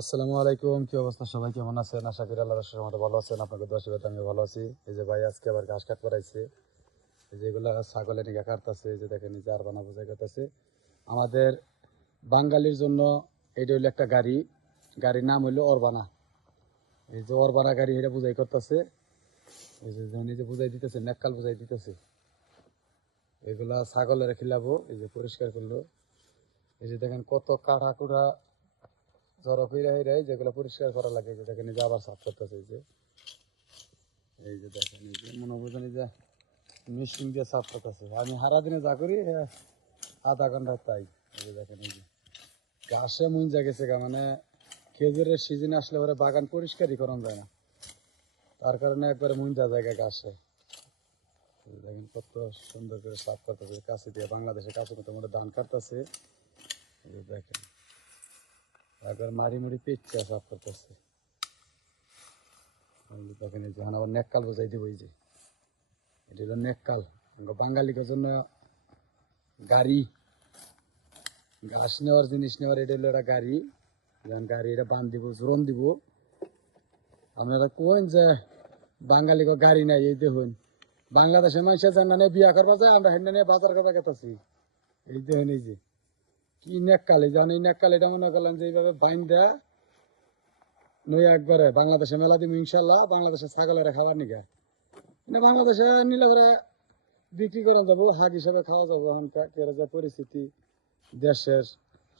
আসসালামু আলাইকুম, কি অবস্থা? সবাই কেমন আছেন? আশা করি আল্লাহর রহমতে ভালো আছেন। আপনাকে দোয়া আশীর্বাদ আমি ভালো আছি। এই যে ভাই আজকে আবার ঘাস কাট করাইছে, এই যে এগুলা ছাগলে নিয়ে কাটতেছে। এই যে দেখেন, এই যে আর বানা বোঝাই করতেছে আমাদের বাঙালির জন্য। এটা হইলো একটা গাড়ি, গাড়ির নাম হইলো অরবানা। এই যে অরবানা গাড়ি, এটা বুঝাই করতেছে। এই যে এই যে বুঝাই দিতেছে, নেককাল বুঝাই দিতেছে। এগুলা ছাগলের খিলাবো। এই যে পরিষ্কার করলো। এই যে দেখেন কত কাটা কুড়া জড়ো কইরা হইরাই যেগুলো পরিষ্কার করা লাগে। যে দেখেন, এই যে আবার সাফ করতেছে। এই যে দেখেন, এই যে মনে বুঝেন, এই যে মেশিন দিয়ে সাফ করতেছে। আমি সারা দিনে যা করি আধা ঘন্টা তাই। এই যে দেখেন, এই যে ঘাসে মুঞ্জা গেছে গা, মানে খেজুরের সিজন আসলে পরে বাগান পরিষ্কারই করা যায় না, তার কারণে একবারে মুঞ্জা জায়গা ঘাসে। এই যে দেখেন কত সুন্দর করে সাফ করতেছে কাছে দিয়ে, বাংলাদেশে কাছে মতো মোটা ধান কাটতেছে। এই যে দেখেন একবার মারি মুড়ি পেঁচা সাফ করতেছে। দেখেন, এই যে আবার নেককাল বোঝাই দিব। এই যে এটা হলো নেককাল, বাঙালিদের জন্য গাড়ি, ঘাস নেওয়ার জিনিস নেওয়ার। এটা হলো একটা গাড়ি, যখন গাড়ি এটা বান দিব, জোরন দিব। আপনারা কোন যে বাঙালি গাড়ি নাই, এই দেখুন বাংলাদেশের মানুষের জানা বিয়া করবা যায়, আমরা হেন নিয়ে বাজার করবা গেছি। এই দেখুন, এই যে কি নেককালি, যখন এই নেককাল এটা মনে করলেন যে এইভাবে বাইন দেয়া নই একবারে বাংলাদেশে মেলা দিব ইনশাল্লাহ। বাংলাদেশের ছাগলের খাবার নিকা না, বাংলাদেশে নিলে করে বিক্রি করা যাবো, হাগ হিসেবে খাওয়া যাবো। এখনকার যে পরিস্থিতি দেশের,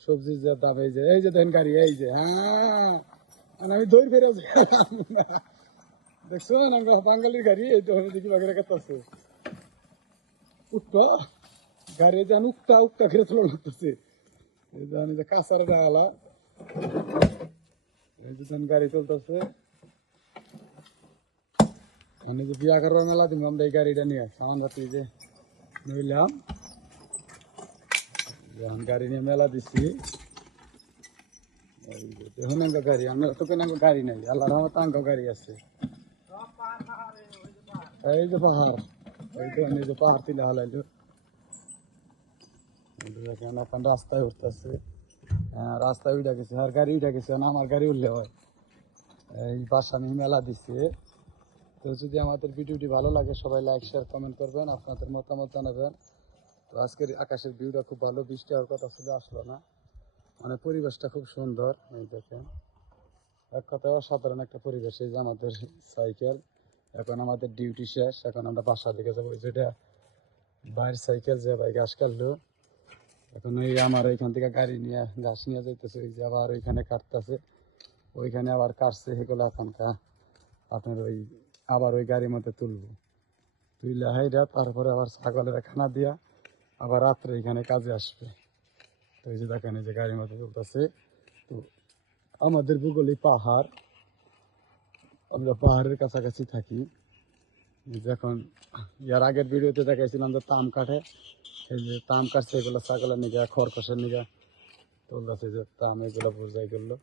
সবজির যে দাম, এই যে দেখেন গাড়ি, এই যে হ্যাঁ আমি দৌড় ফেরে দেখছো না, বাঙালির গাড়ি। এই তো আমি দেখি বাগের কাছে উঠবা গাড়ি, যেন উক্তা উক্তা খেয়ে চলো লাগতেছে। এই যে কাঁচার ডালা, এই যে গাড়ি চলতেছে। মানে যে বিয়া করার মেলা দিব আমরা এই গাড়িটা নিয়ে সামান রাত্রি যে নিলাম, যখন গাড়ি নিয়ে মেলা দিচ্ছি। দেখুন গাড়ি, আমরা তো কেন গাড়ি নাই, আল্লাহ রহমত আঙ্গ গাড়ি আছে। এই যে পাহাড়, এই যে পাহাড় তিলে হালাইলো। এখন রাস্তায় উঠতেছে, হ্যাঁ রাস্তায় উঠে গেছে, আর গাড়ি উঠে গেছে, আমার গাড়ি উঠলে হয়। এই বাসা নিয়ে মেলা দিচ্ছে। তো যদি আমাদের ভিডিওটি ভালো লাগে, সবাই লাইক শেয়ার কমেন্ট করবেন, আপনাদের মতামত জানাবেন। তো আজকের আকাশের ভিউটা খুব ভালো, বৃষ্টি হওয়ার কথা ছিল, আসলো না। মানে পরিবেশটা খুব সুন্দর। এই দেখেন, এক কথায় অসাধারণ একটা পরিবেশ। এই যে আমাদের সাইকেল, এখন আমাদের ডিউটি শেষ, এখন আমরা বাসা দিকে যাবো। যেটা বাইরের সাইকেল, যে ভাই ঘাস কাটলো, এখন এই আমার ওইখান থেকে গাড়ি নিয়ে ঘাস নিয়ে যাইতেছে। ওই যে আবার ওইখানে কাটতেছে, ওইখানে আবার কাটছে, সেগুলো এখনকার আপনার ওই আবার ওই গাড়ির মধ্যে তুলবো, তুইলে হাইরা তারপরে আবার ছাগলের খানা দিয়া আবার রাত্রে এখানে কাজে আসবে। তো এই যে দেখেন, এই যে গাড়ির মধ্যে তুলতেছে। তো আমাদের ভূগোলে পাহাড়, আমরা পাহাড়ের কাছাকাছি থাকি। যখন ইয়ার আগের ভিডিওতে দেখাইছিলাম যে তাম কাঠে, এই যে তাম কাটছে, এগুলো ছাগলের নিগা, খরকশের নিগা তুলতেছে। যে তাম এগুলো বোঝাই করলো।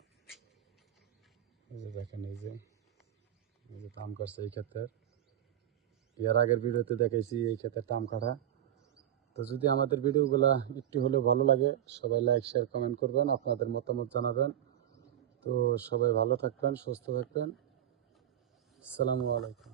এই যে দেখেন, এই যে তাম কাটছে এই ক্ষেত্রে। ইয়ার আগের ভিডিওতে দেখাইছি এই ক্ষেত্রে তাম কাটা। তো যদি আমাদের ভিডিওগুলা একটু হলেও ভালো লাগে, সবাই লাইক শেয়ার কমেন্ট করবেন, আপনাদের মতামত জানাবেন। তো সবাই ভালো থাকবেন, সুস্থ থাকবেন। আসসালামু আলাইকুম।